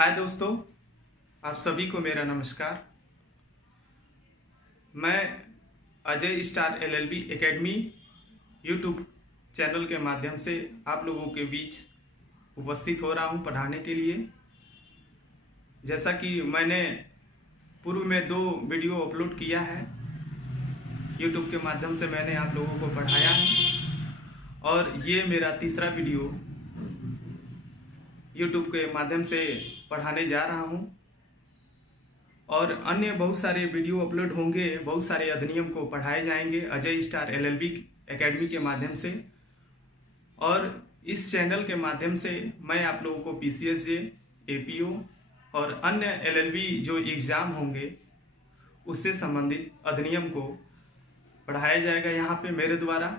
हाय दोस्तों, आप सभी को मेरा नमस्कार। मैं Ajay star LLB academy YouTube channel के माध्यम से आप लोगों के बीच उपस्थित हो रहा हूं पढ़ाने के लिए। जैसा कि मैंने पूर्व में 2 वीडियो अपलोड किया है, यूट्यूब के माध्यम से मैंने आप लोगों को पढ़ाया है और ये मेरा तीसरा वीडियो यूट्यूब के माध्यम से पढ़ाने जा रहा हूं। और अन्य बहुत सारे वीडियो अपलोड होंगे, बहुत सारे अधिनियम को पढ़ाए जाएंगे अजय स्टार एलएलबी एकेडमी के माध्यम से। और इस चैनल के माध्यम से मैं आप लोगों को पीसीएसजे, एपीओ और अन्य एलएलबी जो एग्ज़ाम होंगे उससे संबंधित अधिनियम को पढ़ाया जाएगा यहाँ पे मेरे द्वारा।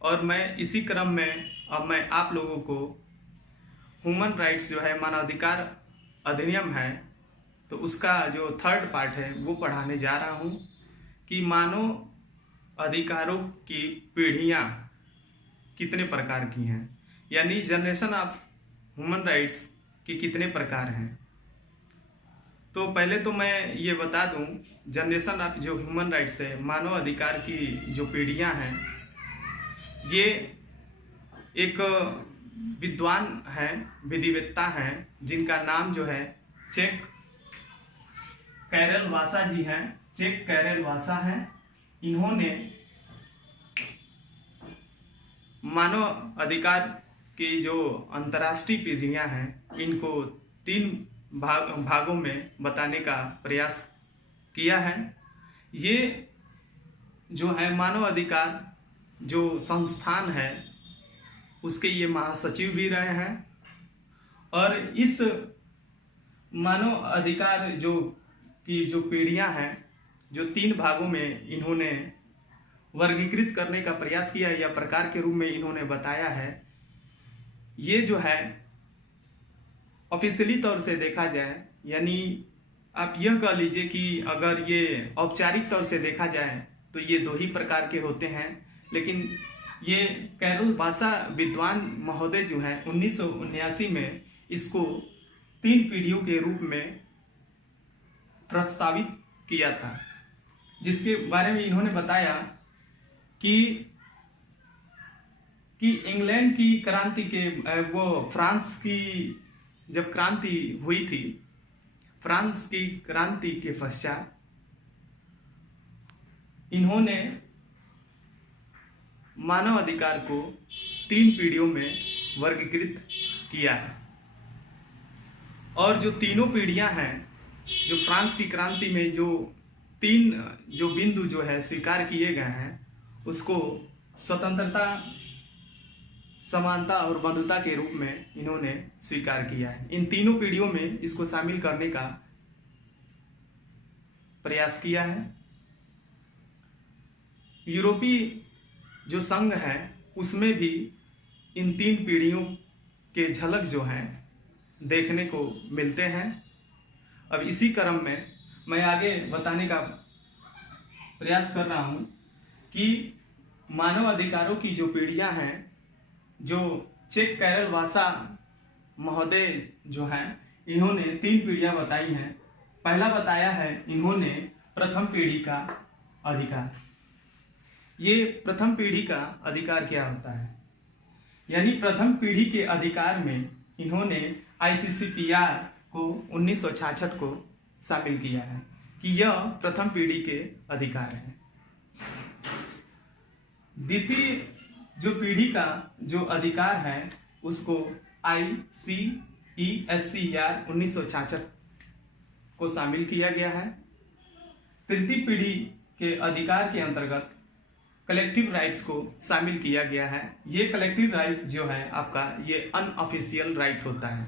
और मैं इसी क्रम में अब मैं आप लोगों को ह्यूमन राइट्स जो है, मानवाधिकार अधिनियम है, तो उसका जो 3rd पार्ट है वो पढ़ाने जा रहा हूँ कि मानव अधिकारों की पीढ़ियाँ कितने प्रकार की हैं, यानी जनरेशन ऑफ ह्यूमन राइट्स के कितने प्रकार हैं। तो पहले तो मैं ये बता दूं, जनरेशन ऑफ जो ह्यूमन राइट्स है, मानव अधिकार की जो पीढ़ियाँ हैं, ये एक विद्वान हैं, विधिवेत्ता हैं, जिनका नाम जो है चेक कैरल वासा जी हैं। चेक कैरल वासा हैं। इन्होंने मानव अधिकार की जो अंतर्राष्ट्रीय पीढ़ियां हैं इनको 3 भागों में बताने का प्रयास किया है। ये जो है मानव अधिकार जो संस्थान है उसके ये महासचिव भी रहे हैं। और इस मानव अधिकार जो पीढ़ियां हैं, जो 3 भागों में इन्होंने वर्गीकृत करने का प्रयास किया है या प्रकार के रूप में इन्होंने बताया है। ये जो है ऑफिशियली तौर से देखा जाए, यानी आप यह कह लीजिए कि अगर ये औपचारिक तौर से देखा जाए तो ये 2 ही प्रकार के होते हैं। लेकिन ये कैरल वासा विद्वान महोदय जो हैं 1979 में इसको 3 पीढ़ियों के रूप में प्रस्तावित किया था, जिसके बारे में इन्होंने बताया कि इंग्लैंड की क्रांति के फ्रांस की जब क्रांति हुई थी, फ्रांस की क्रांति के पश्चात इन्होंने मानव अधिकार को 3 पीढ़ियों में वर्गीकृत किया है। और जो तीनों पीढ़ियां हैं, जो फ्रांस की क्रांति में जो 3 जो बिंदु जो है स्वीकार किए गए हैं, उसको स्वतंत्रता, समानता और बंधुता के रूप में इन्होंने स्वीकार किया है। इन तीनों पीढ़ियों में इसको शामिल करने का प्रयास किया है। यूरोपीय जो संघ है उसमें भी इन 3 पीढ़ियों के झलक जो हैं देखने को मिलते हैं। अब इसी क्रम में मैं आगे बताने का प्रयास कर रहा हूं कि मानव अधिकारों की जो पीढ़ियां हैं, जो चेक कैरल वासा महोदय जो हैं, इन्होंने 3 पीढ़ियां बताई हैं। पहला बताया है इन्होंने प्रथम पीढ़ी का अधिकार। ये प्रथम पीढ़ी का अधिकार क्या होता है, यानी प्रथम पीढ़ी के अधिकार में इन्होंने ICCPR को 1966 को शामिल किया है कि यह प्रथम पीढ़ी के अधिकार हैं। द्वितीय जो पीढ़ी का जो अधिकार है उसको ICESCR 1966 को शामिल किया गया है। तृतीय पीढ़ी के अधिकार के अंतर्गत कलेक्टिव राइट्स को शामिल किया गया है। ये कलेक्टिव राइट जो है आपका, ये अनऑफिशियल राइट होता है,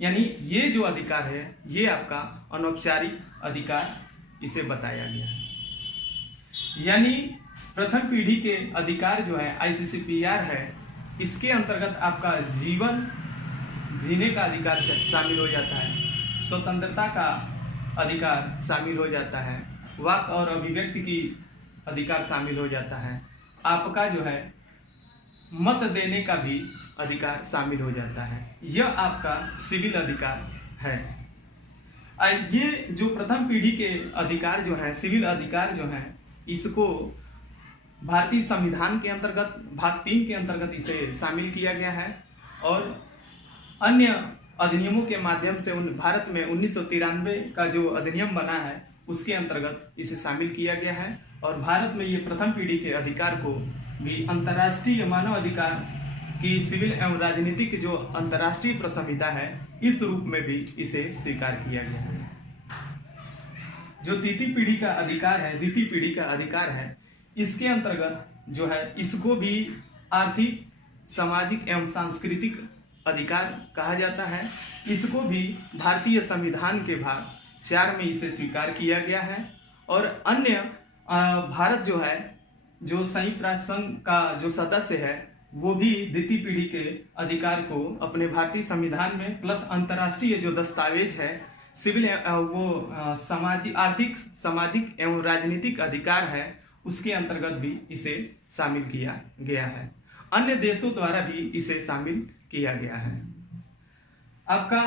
यानी ये जो अधिकार है ये आपका अनौपचारिक अधिकार इसे बताया गया है। यानी प्रथम पीढ़ी के अधिकार जो है ICCPR है, इसके अंतर्गत आपका जीवन जीने का अधिकार शामिल हो जाता है, स्वतंत्रता का अधिकार शामिल हो जाता है, वाक और अभिव्यक्ति की अधिकार शामिल हो जाता है, आपका जो है मत देने का भी अधिकार शामिल हो जाता है। यह आपका सिविल अधिकार है। ये जो प्रथम पीढ़ी के अधिकार जो हैं, सिविल अधिकार जो हैं, इसको भारतीय संविधान के अंतर्गत भाग 3 के अंतर्गत इसे शामिल किया गया है और अन्य अधिनियमों के माध्यम से भारत में 1993 का जो अधिनियम बना है उसके अंतर्गत इसे शामिल किया गया है और भारत में ये प्रथम पीढ़ी के अधिकार को भी अंतर्राष्ट्रीय मानव अधिकार की सिविल एवं राजनीतिक जो अंतर्राष्ट्रीय प्रसंहिता है इस रूप में भी इसे स्वीकार किया गया है। जो द्वितीय पीढ़ी का अधिकार है, इसके अंतर्गत जो है इसको भी आर्थिक, सामाजिक एवं सांस्कृतिक अधिकार कहा जाता है। इसको भी भारतीय संविधान के भाग 4 में इसे स्वीकार किया गया है और अन्य भारत जो है, जो संयुक्त राष्ट्र संघ का जो सदस्य है, वो भी द्वितीय पीढ़ी के अधिकार को अपने भारतीय संविधान में प्लस अंतर्राष्ट्रीय जो दस्तावेज है सिविल वो सामाजिक, आर्थिक, सामाजिक एवं राजनीतिक अधिकार है उसके अंतर्गत भी इसे शामिल किया गया है। अन्य देशों द्वारा भी इसे शामिल किया गया है। आपका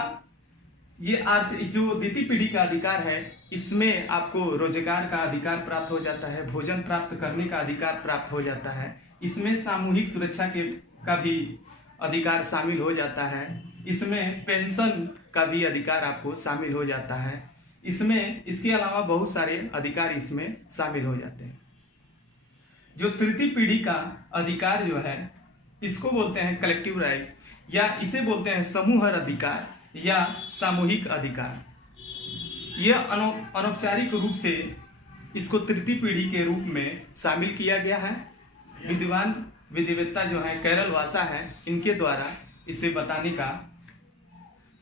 ये जो द्वितीय पीढ़ी का अधिकार है इसमें आपको रोजगार का अधिकार प्राप्त हो जाता है, भोजन प्राप्त करने का अधिकार प्राप्त हो जाता है, इसमें सामूहिक सुरक्षा का भी अधिकार शामिल हो जाता है, इसमें पेंशन का भी अधिकार आपको शामिल हो जाता है, इसमें इसके अलावा बहुत सारे अधिकार इसमें शामिल हो जाते हैं। जो तृतीय पीढ़ी का अधिकार जो है इसको बोलते हैं कलेक्टिव राइट या इसे बोलते हैं समूह अधिकार या सामूहिक अधिकार। यह अनौपचारिक रूप से इसको तृतीय पीढ़ी के रूप में शामिल किया गया है। विद्वान विधिवेत्ता जो है, कैरल वासा है, इनके द्वारा इसे बताने का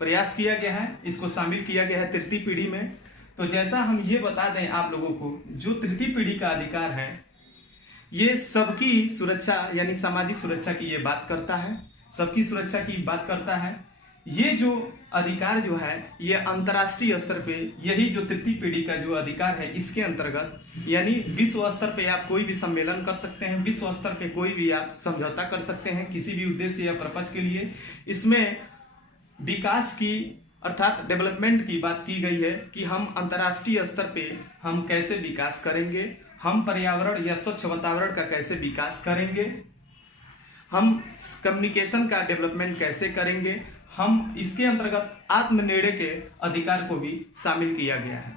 प्रयास किया गया है, इसको शामिल किया गया है तृतीय पीढ़ी में। तो जैसा हम ये बता दें आप लोगों को, जो तृतीय पीढ़ी का अधिकार है ये सबकी सुरक्षा यानी सामाजिक सुरक्षा की ये बात करता है, सबकी सुरक्षा की बात करता है। ये जो अधिकार जो है ये अंतर्राष्ट्रीय स्तर पे, यही जो तृतीय पीढ़ी का जो अधिकार है इसके अंतर्गत यानी विश्व स्तर पे आप कोई भी सम्मेलन कर सकते हैं, विश्व स्तर पे कोई भी आप समझौता कर सकते हैं किसी भी उद्देश्य या पर्पज के लिए। इसमें विकास की अर्थात डेवलपमेंट की बात की गई है कि हम अंतर्राष्ट्रीय स्तर पे हम कैसे विकास करेंगे, हम पर्यावरण या स्वच्छ वातावरण का कैसे विकास करेंगे, हम कम्युनिकेशन का डेवलपमेंट कैसे करेंगे, हम इसके अंतर्गत आत्मनिर्णय के अधिकार को भी शामिल किया गया है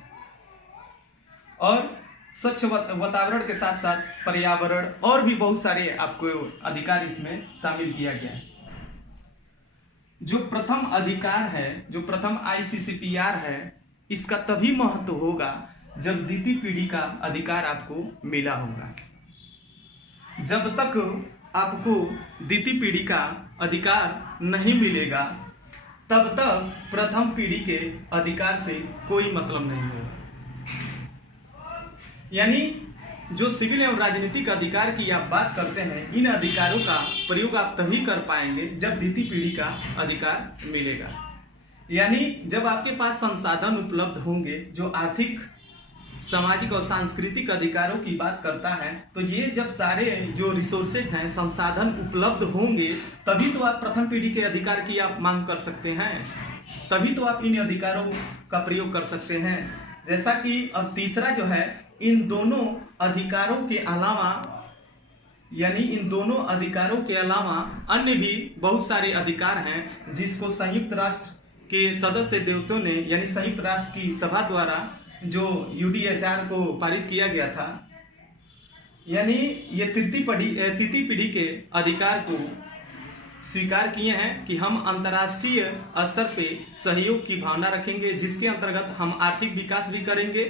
और स्वच्छ वातावरण के साथ साथ पर्यावरण और भी बहुत सारे आपको अधिकार इसमें शामिल किया गया है। जो प्रथम अधिकार है, जो प्रथम ICCPR है, इसका तभी महत्व होगा जब द्वितीय पीढ़ी का अधिकार आपको मिला होगा। जब तक आपको द्वितीय पीढ़ी का अधिकार नहीं मिलेगा तब तक प्रथम पीढ़ी के अधिकार से कोई मतलब नहीं होगा। यानी जो सिविल एवं राजनीतिक अधिकार की आप बात करते हैं, इन अधिकारों का प्रयोग आप तभी कर पाएंगे जब द्वितीय पीढ़ी का अधिकार मिलेगा। यानी जब आपके पास संसाधन उपलब्ध होंगे, जो आर्थिक, सामाजिक और सांस्कृतिक अधिकारों की बात करता है, तो ये जब सारे जो रिसोर्सेज हैं, संसाधन उपलब्ध होंगे तभी तो आप प्रथम पीढ़ी के अधिकार की आप मांग कर सकते हैं, तभी तो आप इन अधिकारों का प्रयोग कर सकते हैं। जैसा कि अब तीसरा जो है, इन दोनों अधिकारों के अलावा यानी इन दोनों अधिकारों के अलावा अन्य भी बहुत सारे अधिकार हैं जिसको संयुक्त राष्ट्र के सदस्य देशों ने यानी संयुक्त राष्ट्र की सभा द्वारा जो UDHR को पारित किया गया था, यानी ये तृतीय पीढ़ी के अधिकार को स्वीकार किए हैं कि हम अंतर्राष्ट्रीय स्तर पे सहयोग की भावना रखेंगे, जिसके अंतर्गत हम आर्थिक विकास भी करेंगे,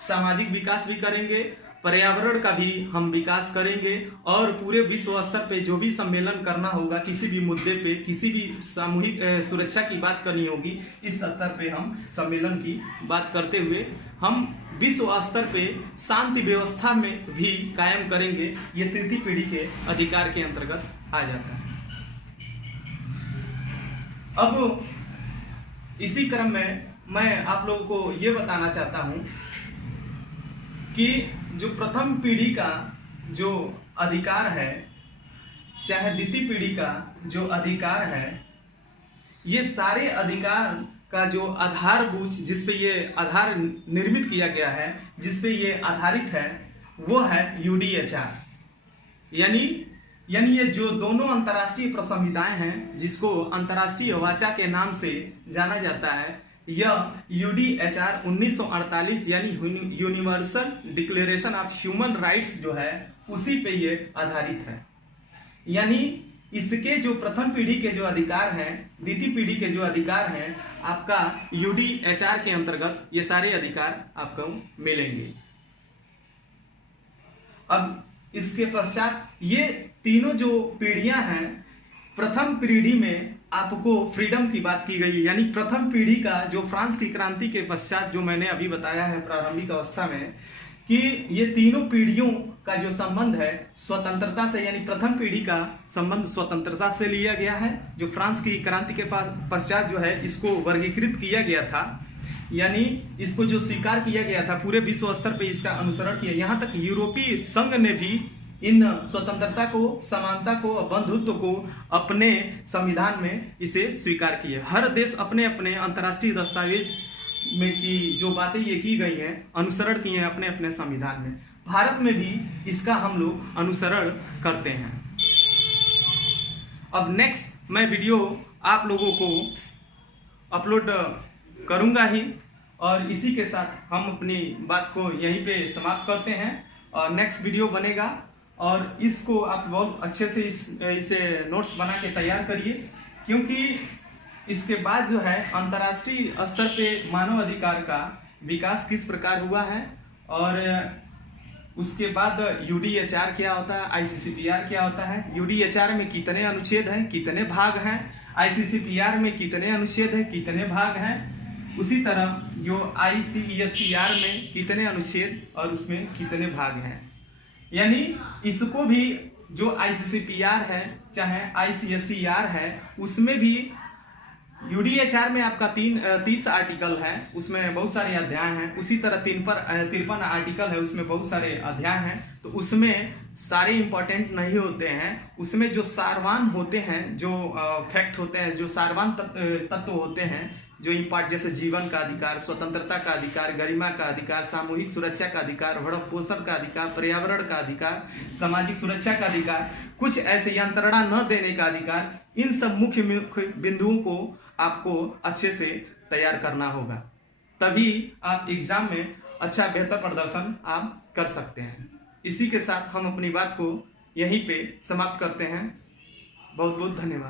सामाजिक विकास भी करेंगे, पर्यावरण का भी हम विकास करेंगे और पूरे विश्व स्तर पे जो भी सम्मेलन करना होगा, किसी भी मुद्दे पे, किसी भी सामूहिक सुरक्षा की बात करनी होगी, इस स्तर पे हम सम्मेलन की बात करते हुए हम विश्व स्तर पे शांति व्यवस्था में भी कायम करेंगे। ये तृतीय पीढ़ी के अधिकार के अंतर्गत आ जाता है। अब इसी क्रम में मैं आप लोगों को ये बताना चाहता हूं कि जो प्रथम पीढ़ी का जो अधिकार है, चाहे द्वितीय पीढ़ी का जो अधिकार है, ये सारे अधिकार का जो आधारभूत जिस पे ये आधार निर्मित किया गया है, जिस पे ये आधारित है, वो है यूडीएचआर। यानी ये जो दोनों अंतर्राष्ट्रीय प्रसंहिताएं हैं, जिसको अंतर्राष्ट्रीय वाचा के नाम से जाना जाता है, यह यूडीएचआर 1948 यानी universal declaration of human rights जो है, उसी पे ये आधारित है। यानी इसके जो प्रथम पीढ़ी के जो अधिकार हैं, द्वितीय पीढ़ी के जो अधिकार हैं, आपका यूडीएचआर के अंतर्गत ये सारे अधिकार आपको मिलेंगे। अब इसके पश्चात ये तीनों जो पीढ़ियां हैं, प्रथम पीढ़ी में आपको फ्रीडम की बात की गई है। यानी प्रथम पीढ़ी का जो फ्रांस की क्रांति के पश्चात जो मैंने अभी बताया है प्रारंभिक अवस्था में, कि ये तीनों पीढ़ियों का जो संबंध है स्वतंत्रता से, यानी प्रथम पीढ़ी का संबंध स्वतंत्रता से लिया गया है। जो फ्रांस की क्रांति के पश्चात जो है इसको वर्गीकृत किया गया था, यानी इसको जो स्वीकार किया गया था, पूरे विश्व स्तर पे इसका अनुसरण किया। यहाँ तक यूरोपीय संघ ने भी इन स्वतंत्रता को, समानता को और बंधुत्व को अपने संविधान में इसे स्वीकार किया। हर देश अपने अपने अंतर्राष्ट्रीय दस्तावेज में की जो बातें ये की गई हैं, अनुसरण किए हैं अपने अपने संविधान में। भारत में भी इसका हम लोग अनुसरण करते हैं। अब नेक्स्ट मैं वीडियो आप लोगों को अपलोड करूंगा ही, और इसी के साथ हम अपनी बात को यहीं पे समाप्त करते हैं। और नेक्स्ट वीडियो बनेगा, और इसको आप बहुत अच्छे से इसे नोट्स बना के तैयार करिए, क्योंकि इसके बाद जो है अंतर्राष्ट्रीय स्तर पे मानव अधिकार का विकास किस प्रकार हुआ है, और उसके बाद यूडीएचआर क्या होता है, आईसीसीपीआर क्या होता है, यूडीएचआर में कितने अनुच्छेद हैं, कितने भाग हैं, आईसीसीपीआर में कितने अनुच्छेद हैं, कितने भाग हैं, उसी तरह जो आईसीएससीआर में कितने अनुच्छेद और उसमें कितने भाग हैं। यानी इसको भी जो आईसीसीपीआर है चाहे आईसीएससीआर है, उसमें भी यूडीएचआर में आपका 30 आर्टिकल है, उसमें बहुत सारे अध्याय हैं। उसी तरह 53 आर्टिकल है, उसमें बहुत सारे अध्याय हैं। तो उसमें सारे इंपॉर्टेंट नहीं होते हैं, उसमें जो सारवान होते हैं, जो फैक्ट होते हैं, जो सारवान तत्व होते हैं, जो इम्पॉर्ट, जैसे जीवन का अधिकार, स्वतंत्रता का अधिकार, गरिमा का अधिकार, सामूहिक सुरक्षा का अधिकार, भरण पोषण का अधिकार, पर्यावरण का अधिकार, सामाजिक सुरक्षा का अधिकार, कुछ ऐसे यंत्रणा न देने का अधिकार, इन सब मुख्य बिंदुओं को आपको अच्छे से तैयार करना होगा, तभी आप एग्जाम में अच्छा बेहतर प्रदर्शन आप कर सकते हैं। इसी के साथ हम अपनी बात को यहीं पे समाप्त करते हैं। बहुत बहुत धन्यवाद।